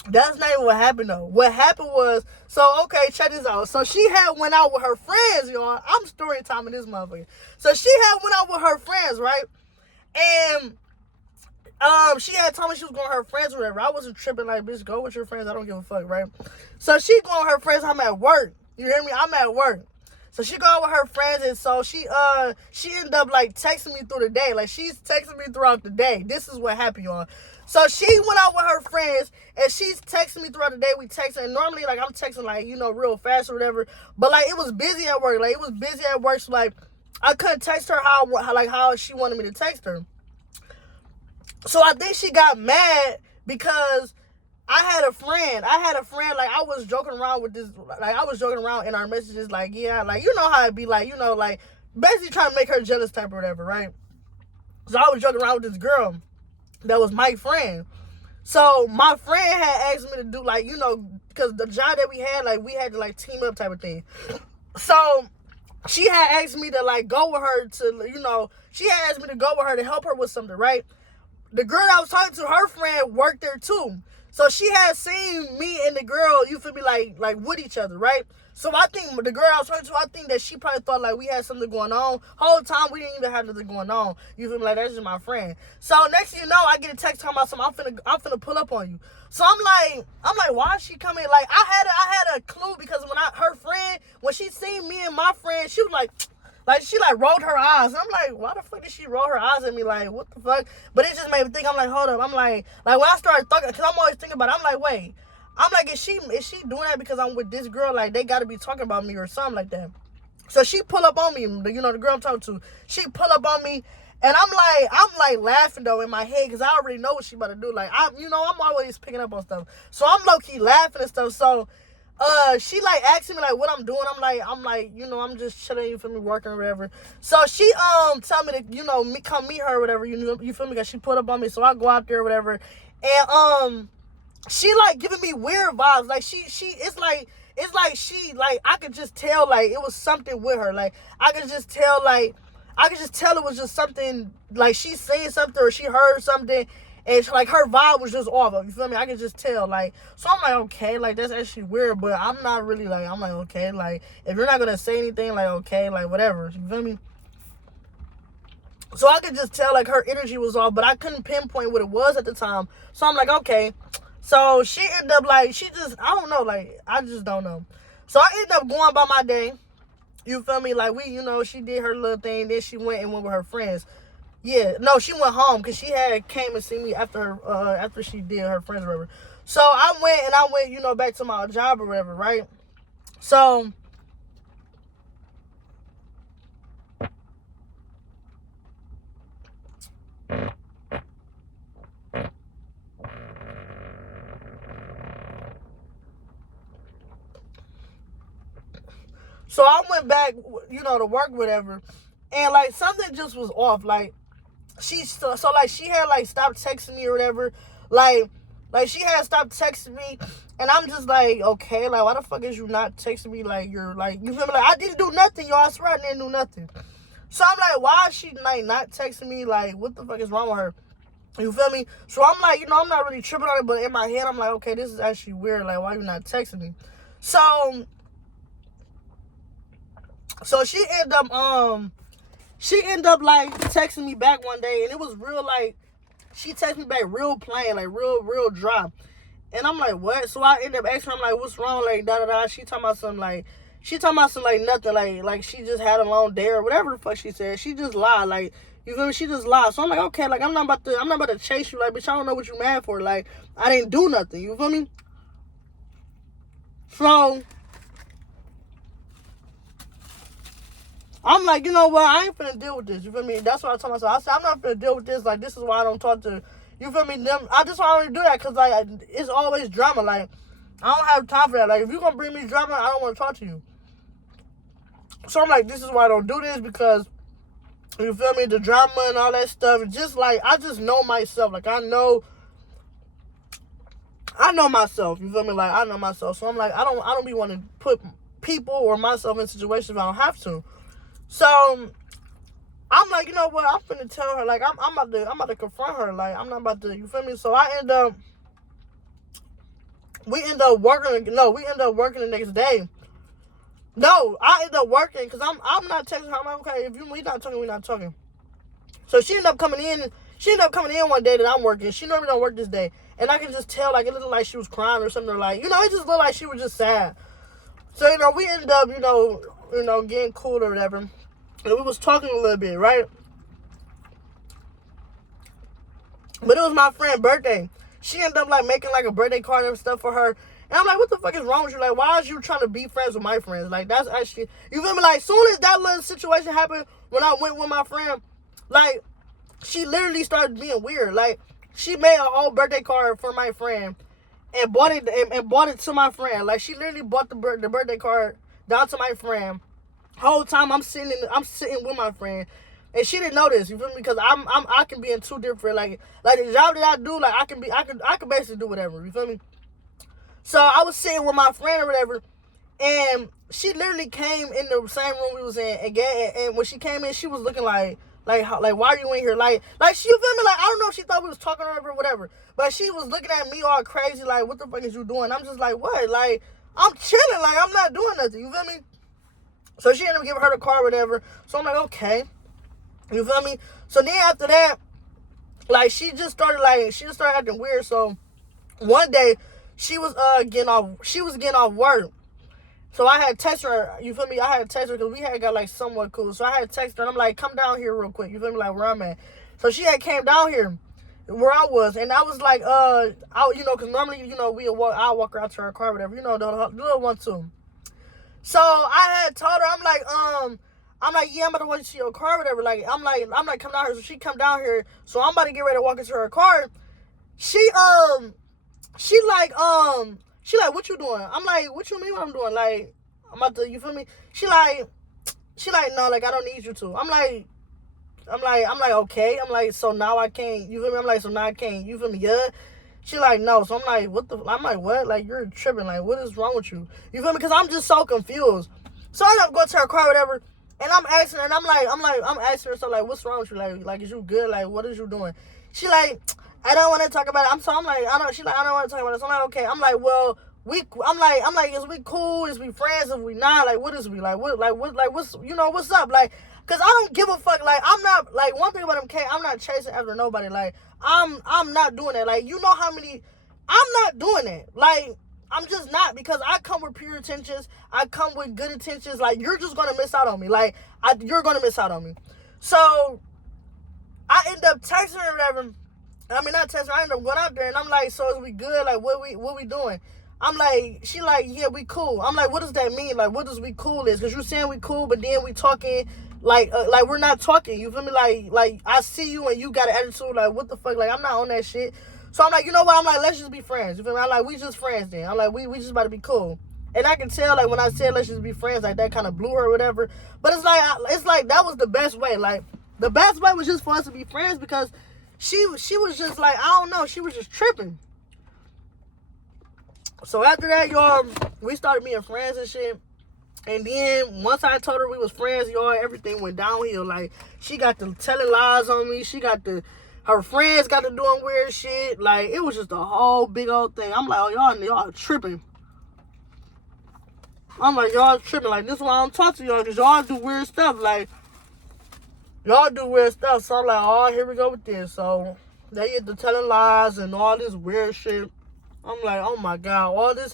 That's not even what happened though. What happened was, so okay, check this out. So she had went out with her friends, y'all. I'm story timing this motherfucker. So she had went out with her friends, right? And she had told me she was going with her friends or whatever. I wasn't tripping, like, bitch, go with your friends. I don't give a fuck, right? So she going with her friends. I'm at work. You hear me? I'm at work. So she go out with her friends, and so she ended up, like, texting me through the day. Like, she's texting me throughout the day. This is what happened, y'all. So she went out with her friends, and she's texting me throughout the day. We texting, and normally, like, I'm texting, like, you know, real fast or whatever. But, like, it was busy at work. Like, it was busy at work, so, like, I couldn't text her how she wanted me to text her. So I think she got mad because I had a friend, like, I was joking around with this, like, I was joking around in our messages, like, yeah, like, you know how it be, like, you know, like, basically trying to make her jealous type or whatever, right? So I was joking around with this girl that was my friend. So my friend had asked me to do, like, you know, because the job that we had to, like, team up type of thing. So she had asked me to, like, go with her to, you know, she had asked me to go with her to help her with something, right? The girl I was talking to, her friend worked there too. So she had seen me and the girl, you feel me, like with each other, right? So I think the girl I was talking to, I think that she probably thought, like, we had something going on. Whole time we didn't even have nothing going on. You feel me? Like, that's just my friend. So next thing you know, I get a text talking about something. I'm finna pull up on you. So I'm like, why is she coming? Like, I had a clue because her friend, when she seen me and my friend, she was like, she, like, rolled her eyes. I'm like, why the fuck did she roll her eyes at me? Like, what the fuck? But it just made me think. I'm like, hold up. I'm like when I started thinking, because I'm always thinking about it, I'm like, wait. I'm like, is she doing that because I'm with this girl? Like, they got to be talking about me or something like that. So she pull up on me. You know, the girl I'm talking to. She pull up on me. And I'm like laughing, though, in my head, because I already know what she about to do. Like, I'm always picking up on stuff. So I'm low-key laughing and stuff. So she, like, asking me, like, what I'm doing. I'm like, you know, I'm just chilling, you feel me, working or whatever. So she tell me to, you know, come meet her or whatever, you feel me, because she put up on me. So I go out there or whatever, and she, like, giving me weird vibes. Like, it's like she, like, I could just tell, like, it was something with her. Like, I could just tell it was just something, like, she saying something or she heard something. And, like, her vibe was just off. You feel me? I can just tell. Like, so I'm like, okay, like, that's actually weird. But I'm not really, like, I'm like, okay, like, if you're not going to say anything, like, okay, like, whatever. You feel me? So I could just tell, like, her energy was off. But I couldn't pinpoint what it was at the time. So I'm like, okay. So she ended up, like, I don't know. Like, I just don't know. So I ended up going by my day. You feel me? Like, you know, she did her little thing. Then she went with her friends. Yeah, no, she went home because she had came and seen me after she did her friends or whatever. So I went, you know, back to my job or whatever, right? So I went back, you know, to work, whatever, and, like, something just was off. Like, she had, like, stopped texting me or whatever, like she had stopped texting me, and I'm just like, okay, like, why the fuck is you not texting me? Like, you're, like, you feel me? Like, I didn't do nothing, y'all. I swear I didn't do nothing. So I'm like, why is she, like, not texting me? Like, what the fuck is wrong with her? You feel me? So I'm like, you know, I'm not really tripping on it, but in my head, I'm like, okay, this is actually weird. Like, why you not texting me? So she ended up, like, texting me back one day, and it was real, like, she texted me back real plain, like, real dry. And I'm like, what? So I ended up asking her, I'm like, what's wrong? Like, da-da-da. She talking about something, like, nothing, like she just had a long day or whatever the fuck she said. She just lied, like, you feel me? She just lied. So I'm like, okay, like, I'm not about to chase you, like, bitch, I don't know what you mad for. Like, I didn't do nothing, you feel me? So I'm like, you know what? I ain't finna deal with this. You feel me? That's what I told myself. I said, I'm not finna deal with this. Like, this is why I don't talk to, you feel me? Them. I just want to do that because, like, it's always drama. Like, I don't have time for that. Like, if you're going to bring me drama, I don't want to talk to you. So I'm like, this is why I don't do this because, you feel me? The drama and all that stuff. It's just like, I just know myself. Like, I know myself. You feel me? Like, I know myself. So I'm like, I don't be wanting to put people or myself in situations if I don't have to. So I'm like, you know what? I'm finna tell her. Like, I'm about to confront her. Like, I'm not about to. You feel me? So we end up working the next day. No, I end up working because I'm not texting her. I'm like, okay, if we not talking, we not talking. So she ended up coming in. She ended up coming in one day that I'm working. She normally don't work this day, and I can just tell. Like, it looked like she was crying or something. Or like, it just looked like she was just sad. So we ended up, getting cool or whatever, and we was talking a little bit, right? But it was my friend's birthday. She ended up like making like a birthday card and stuff for her. And I'm like, what the fuck is wrong with you? Like, why is you trying to be friends with my friends? Like, that's actually, you feel me? Like, soon as that little situation happened when I went with my friend, like, she literally started being weird. Like, she made a whole birthday card for my friend and bought it to my friend. Like, she literally bought the birthday card down to my friend. Whole time I'm sitting with my friend. And she didn't know this, you feel me? Because I can be in two different, like the job that I do, like I can basically do whatever, you feel me? So I was sitting with my friend or whatever, and she literally came in the same room we was in, and when she came in, she was looking like why are you in here? Like she, you feel me? Like, I don't know if she thought we was talking to her or whatever, but she was looking at me all crazy, like, what the fuck is you doing? I'm just like, what? Like, I'm chilling, like, I'm not doing nothing, you feel me? So she ended up giving her the car or whatever. So I'm like, okay. You feel me? So then after that, like, she just started acting weird. So one day she was getting off work. So I had text her, you feel me? I had text her because we had got like somewhat cool. So I had text her and I'm like, come down here real quick. You feel me? Like, where I'm at. So she had came down here where I was, and I was like, because normally, I'll walk her out to her car or whatever, the little one too. So I had told her, I'm like, yeah, I'm about to walk to your car or whatever. Like, I'm like, come down here. So she come down here. So I'm about to get ready to walk into her car. She like, what you doing? I'm like, what you mean what I'm doing? Like, I'm about to, you feel me? She like, no, like, I don't need you to. I'm like, okay. I'm like, so now I can't, you feel me? I'm like, so now I can't, you feel me? Yeah. She like, no. So I'm like, I'm like, what? Like, you're tripping. Like, what is wrong with you? You feel me? Because I'm just so confused. So I end up going to her car or whatever. And I'm asking her, and I'm asking her, so, like, what's wrong with you? Like, is you good? Like, what is you doing? She like, I don't want to talk about it. I'm like, she like, I don't want to talk about it. So I'm like, okay. I'm like, well, I'm like, is we cool? Is we friends? If we not, like, what is we? Like, what's, what's up? Like, cause I don't give a fuck. Like, I'm not, like, one thing about MK, I'm not chasing after nobody. Like, I'm not doing that. Like, I'm not doing it. Like, I'm just not, because I come with pure intentions. I come with good intentions. Like, you're just going to miss out on me. Like, you're going to miss out on me. So, I end up texting her or whatever. I mean, not texting her. I end up going out there, and I'm like, so is we good? Like, what we doing? I'm like, she like, yeah, we cool. I'm like, what does that mean? Like, what does we cool is? Because you're saying we cool, but then we talking, like we're not talking. You feel me? Like, I see you, and you got an attitude. Like, what the fuck? Like, I'm not on that shit. So I'm like, you know what? I'm like, let's just be friends. You feel me? I'm like, we just friends then. I'm like, we just about to be cool. And I can tell, like, when I said let's just be friends, like, that kind of blew her or whatever. But it's like that was the best way. Like, the best way was just for us to be friends, because she was just like, I don't know, she was just tripping. So after that, y'all, we started being friends and shit. And then once I told her we was friends, y'all, everything went downhill. Like, she got to telling lies on me. Her friends got to doing weird shit. Like, it was just a whole big old thing. I'm like, oh, y'all tripping. I'm like, y'all tripping. Like, this is why I don't talk to y'all, because y'all do weird stuff. Like, y'all do weird stuff. So I'm like, oh, here we go with this. So they get to telling lies and all this weird shit. I'm like, oh my God, all this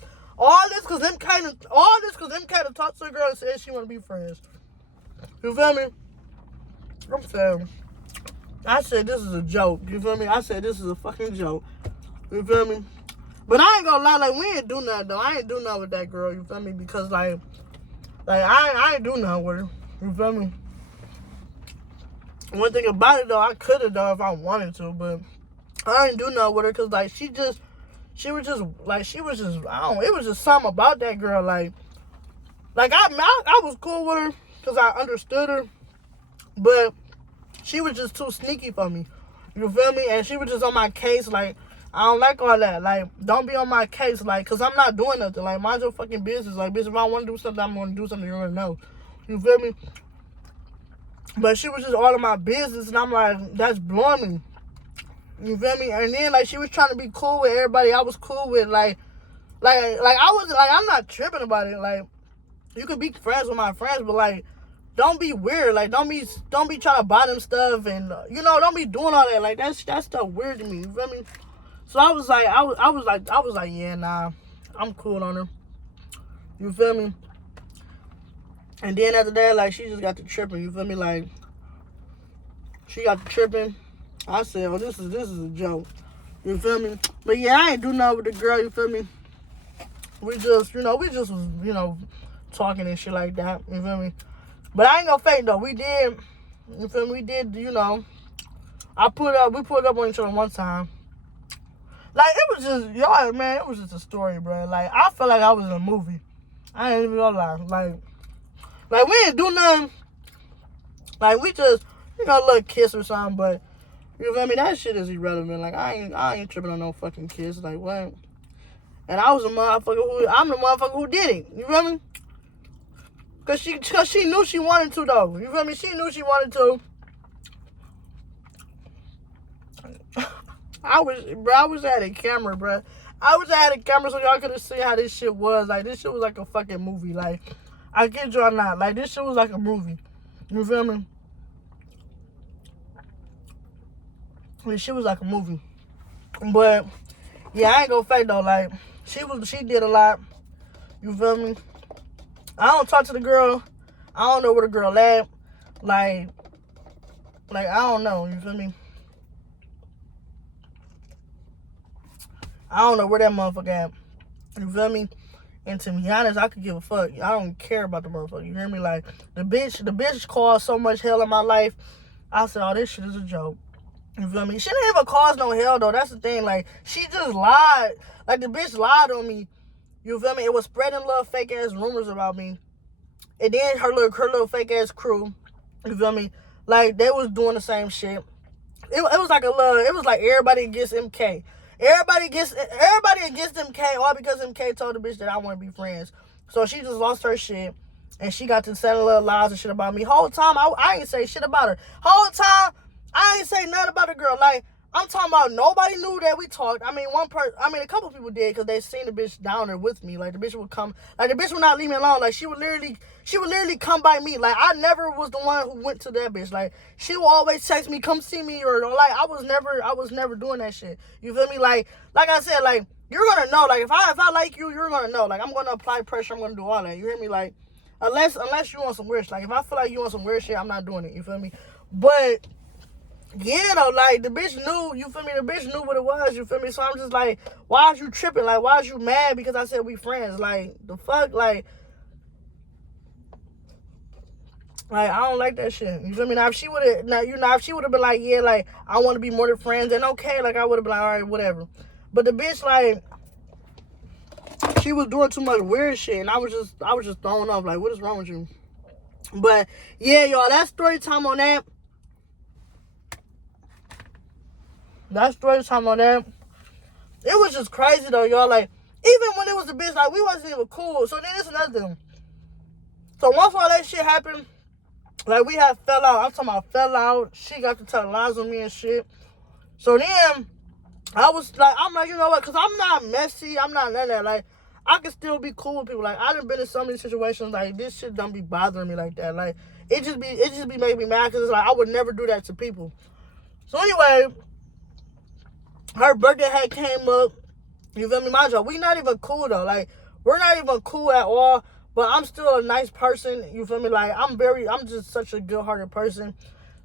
because them kind of talked to a girl and said she want to be friends. You feel me? I'm saying, I said this is a joke. You feel me? I said this is a fucking joke. You feel me? But I ain't gonna lie, like, we ain't do nothing though. I ain't do nothing with that girl. You feel me? Because like I ain't do nothing with her. You feel me? One thing about it though, I could have done if I wanted to, but I didn't do nothing with her because like she was just I don't know, it was just something about that girl. Like I was cool with her because I understood her, but she was just too sneaky for me. You feel me? And she was just on my case. Like, I don't like all that. Like, don't be on my case. Like, because I'm not doing nothing. Like, mind your fucking business. Like, bitch, if I want to do something, I'm going to do something. You're going to know. You feel me? But she was just all in my business. And I'm like, that's blowing me. You feel me? And then, like, she was trying to be cool with everybody I was cool with. Like I wasn't, like, I'm not tripping about it. Like, you could be friends with my friends, but, like, don't be weird. Like, don't be trying to buy them stuff and, don't be doing all that. Like, that stuff weird to me. You feel me? So I was like, yeah, nah, I'm cool on her. You feel me? And then after that, like, she just got to tripping. You feel me? Like, she got to tripping. I said, oh, this is a joke. You feel me? But yeah, I ain't do nothing with the girl. You feel me? We just was, talking and shit like that. You feel me? But I ain't gonna fake though. We did, you feel me? We did, we pulled up on each other one time. Like, it was just, y'all, man, it was just a story, bro. Like, I felt like I was in a movie. I ain't even gonna lie. Like we didn't do nothing. Like, we just, a little kiss or something, but, you feel me? That shit is irrelevant. Like, I ain't tripping on no fucking kiss. Like, what? And I'm the motherfucker who did it. You feel me? Cause she knew she wanted to though. You feel me? She knew she wanted to. I was at a camera, bro. I was at a camera so y'all could have seen how this shit was. Like, this shit was like a fucking movie. Like, I kid you or not. Like, this shit was like a movie. You feel me? This shit was like a movie. But yeah, I ain't gonna fake though. Like, she did a lot. You feel me? I don't talk to the girl. I don't know where the girl at. Like I don't know. You feel me? I don't know where that motherfucker at. You feel me? And to be honest, I could give a fuck. I don't care about the motherfucker. You hear me? Like, the bitch caused so much hell in my life. I said, oh, this shit is a joke. You feel me? She didn't even cause no hell though. That's the thing. Like, she just lied. Like, the bitch lied on me. You feel me? It was spreading little fake ass rumors about me. And then her little fake ass crew, you feel me? Like, they was doing the same shit. It was like everybody against MK. Everybody against MK, all because MK told the bitch that I want to be friends. So she just lost her shit, and she got to saying little lies and shit about me. Whole time I ain't say shit about her. Whole time I ain't say nothing about the girl. Like, I'm talking about nobody knew that we talked. I mean, a couple people did because they seen the bitch down there with me. Like, the bitch would come. Like, the bitch would not leave me alone. Like, she would literally come by me. Like, I never was the one who went to that bitch. Like, she would always text me, come see me, or like, I was never doing that shit. You feel me? Like I said, like, you're gonna know. Like, if I like you, you're gonna know. Like, I'm gonna apply pressure. I'm gonna do all that. You hear me? Like, unless you want some weird shit. Like, if I feel like you want some weird shit, I'm not doing it. You feel me? But yeah, though, like, the bitch knew, you feel me? The bitch knew what it was, you feel me? So I'm just like, why is you tripping? Like, why is you mad because I said we friends? Like, the fuck? Like, I don't like that shit. You feel me? Now, if she would have been like, yeah, like, I want to be more than friends, then okay, like, I would have been like, all right, whatever. But the bitch, like, she was doing too much weird shit, and I was just thrown off, like, what is wrong with you? But, yeah, y'all, that's story time on that. That's story time on that. It was just crazy though, y'all. Like, even when it was the bitch, like, we wasn't even cool. So then it's another thing. So once all that shit happened, like, we had fell out. I'm talking about fell out. She got to tell lies on me and shit. So then I'm like, you know what? Because I'm not messy. I'm not none of that. Like, I can still be cool with people. Like, I done been in so many situations. Like, this shit don't be bothering me like that. Like, it just be making me mad because it's like I would never do that to people. So anyway, her birthday had came up. You feel me? Mind you, we not even cool though. Like, we're not even cool at all. But I'm still a nice person. You feel me? Like, I'm just such a good-hearted person.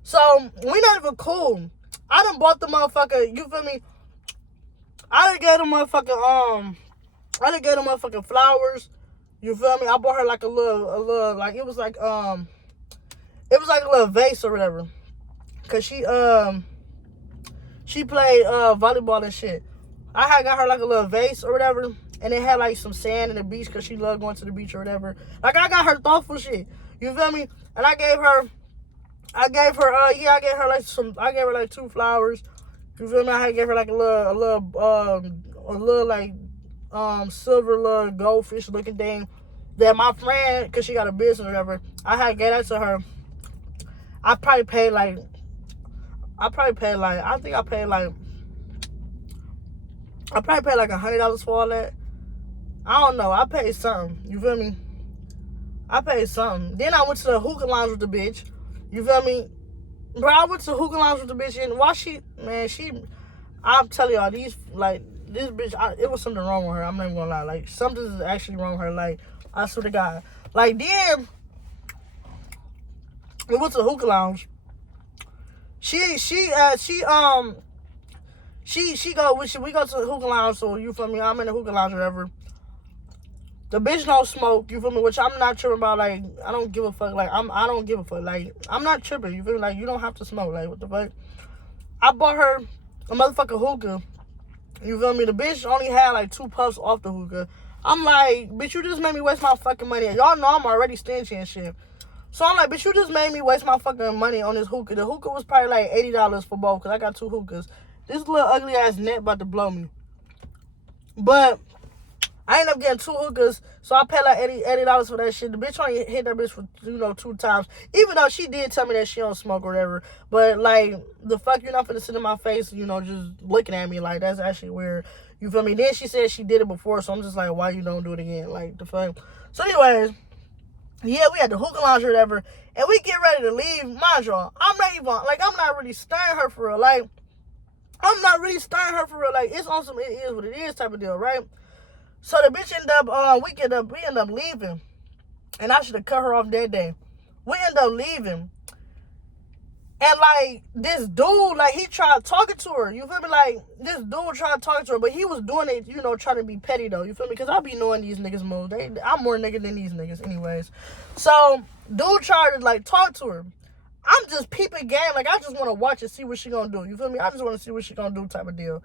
So, we not even cool. I done bought the motherfucker, you feel me? I done gave the motherfucking flowers. You feel me? I bought her like a little, like, it was like, It was like a little vase or whatever. Cause she played volleyball and shit. I had got her like a little vase or whatever, and it had like some sand in the beach because she loved going to the beach or whatever. Like I got her thoughtful shit. You feel me? And I gave her like 2 flowers. You feel me? I gave her like a little like silver little goldfish looking thing that my friend, cause she got a business or whatever, I had gave that to her. I probably paid like I probably paid like $100 for all that. I don't know. I paid something. You feel me? I paid something. Then I went to the hookah lounge with the bitch. You feel me? Bro, I went to the hookah lounge with the bitch, and I'm telling y'all, this bitch, it was something wrong with her. I'm not even gonna lie. Like, something is actually wrong with her. Like, I swear to God. Like, then, we went to the hookah lounge. We go to the hookah lounge, so you feel me? I'm in the hookah lounge or whatever. The bitch don't smoke, you feel me? Which I'm not tripping about. Like, I don't give a fuck. Like, I don't give a fuck. Like, I'm not tripping. You feel me? Like, you don't have to smoke. Like, what the fuck? I bought her a motherfucking hookah. You feel me? The bitch only had like 2 puffs off the hookah. I'm like, bitch, you just made me waste my fucking money. Y'all know I'm already stingy and shit. So I'm like, bitch, you just made me waste my fucking money on this hookah. The hookah was probably like $80 for both, because I got 2 hookahs. This little ugly ass net about to blow me. But I ended up getting 2 hookahs, so I paid like $80 for that shit. The bitch only hit that bitch for, 2 times. Even though she did tell me that she don't smoke or whatever. But, like, the fuck, you're not finna sit in my face, just looking at me. Like, that's actually weird. You feel me? Then she said she did it before, so I'm just like, why you don't do it again? Like, the fuck? So, anyways, yeah, we had the hookah lounge or whatever, and we get ready to leave. Mind y'all, I'm not really stirring her for real. Like, it's on some it is what it is type of deal, right? So the bitch we end up leaving. And I should have cut her off that day. We end up leaving. And like this dude, like he tried talking to her. You feel me? Like this dude tried talking to her, but he was doing it, trying to be petty though. You feel me? Because I be knowing these niggas moves. I'm more nigga than these niggas anyways. So dude tried to like talk to her. I'm just peeping game. Like I just want to watch and see what she gonna do. You feel me? I just want to see what she gonna do type of deal.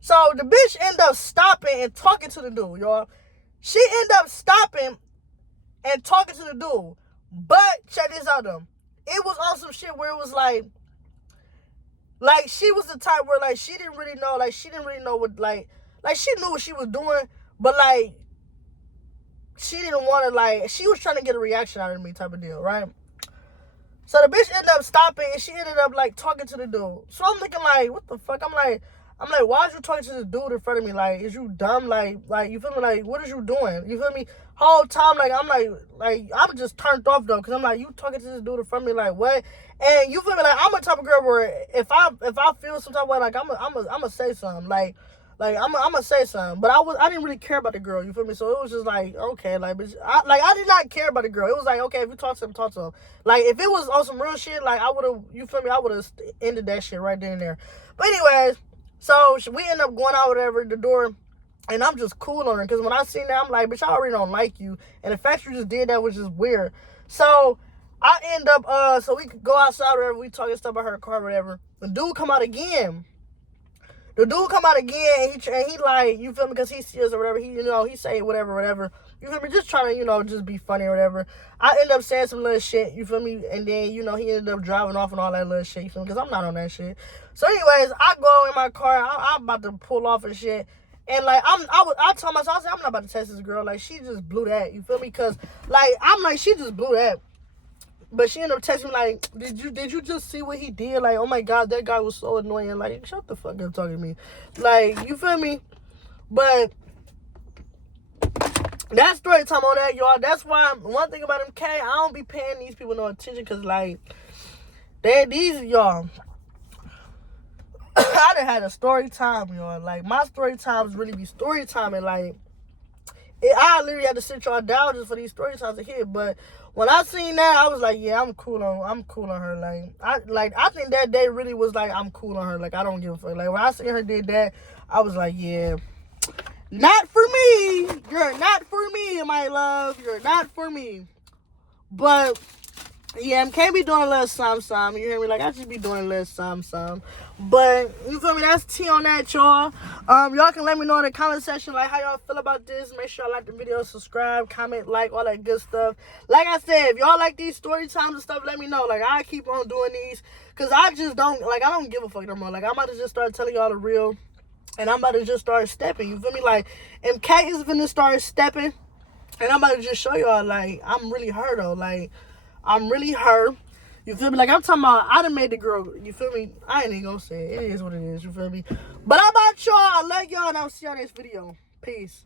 So the bitch end up stopping and talking to the dude, y'all. She end up stopping and talking to the dude. But check this out though. It was on some shit where it was like she was the type where like she didn't really know what like she knew what she was doing, but like she didn't want to she was trying to get a reaction out of me type of deal, right? So the bitch ended up stopping and she ended up like talking to the dude. So I'm looking like, what the fuck? I'm like, why is you talking to this dude in front of me? Like, is you dumb? Like, you feel me? Like, what is you doing? You feel me? Whole time, like, I'm just turned off though, cause I'm like, you talking to this dude in front of me, like, what? And you feel me? Like, I'm a type of girl where if I feel some type of way, like, I'm say something, like I'm gonna say something. But I didn't really care about the girl. You feel me? So it was just like, okay, like, bitch, I did not care about the girl. It was like, okay, if you talk to him, talk to him. Like, if it was on some real shit, like, I would have, you feel me? I would have ended that shit right then and there. But anyways. So we end up going out, whatever, the door, and I'm just cool on her, because when I seen that, I'm like, bitch, I already don't like you, and the fact you just did that was just weird. So I end up, so we could go outside, whatever, we talking stuff about her car, whatever. The dude come out again, and he like, you feel me, because he sees or whatever, he say whatever, you feel me, just trying to, just be funny or whatever. I end up saying some little shit, you feel me, and then, he ended up driving off and all that little shit, you feel me, because I'm not on that shit. So anyways, I go in my car, I'm about to pull off and shit, and like, I told myself, I said, I'm not about to test this girl, like, she just blew that, you feel me, because, like, I'm like, she just blew that. But she ended up texting me like, did you just see what he did? Like, oh my God, that guy was so annoying. Like, shut the fuck up talking to me. Like, you feel me? But that's story time on that, y'all. That's why one thing about MK, I don't be paying these people no attention, because like, y'all. I done had a story time, y'all. Like, my story times really be story time, and like, I literally had to sit y'all down just for these story times to hit. But when I seen that, I was like, yeah, I'm cool on her. Like, I think that day really was like, I'm cool on her. Like, I don't give a fuck. Like, when I seen her did that, I was like, yeah, not for me. You're not for me, my love. You're not for me. But Yeah, MK be doing a little some. You hear me? Like, I just be doing a little some. But, you feel me? That's tea on that, y'all. Y'all can let me know in the comment section, like, how y'all feel about this. Make sure y'all like the video, subscribe, comment, like, all that good stuff. Like I said, if y'all like these story times and stuff, let me know. Like, I keep on doing these. Because I just don't, like, I don't give a fuck no more. Like, I'm about to just start telling y'all the real. And I'm about to just start stepping. You feel me? Like, MK is finna start stepping. And I'm about to just show y'all, like, I'm really her, though. Like, I'm really her. You feel me? Like, I'm talking about, I done made the girl. You feel me? I ain't even gonna say it. It is what it is. You feel me? But how about y'all? I like y'all, and I'll see y'all next video. Peace.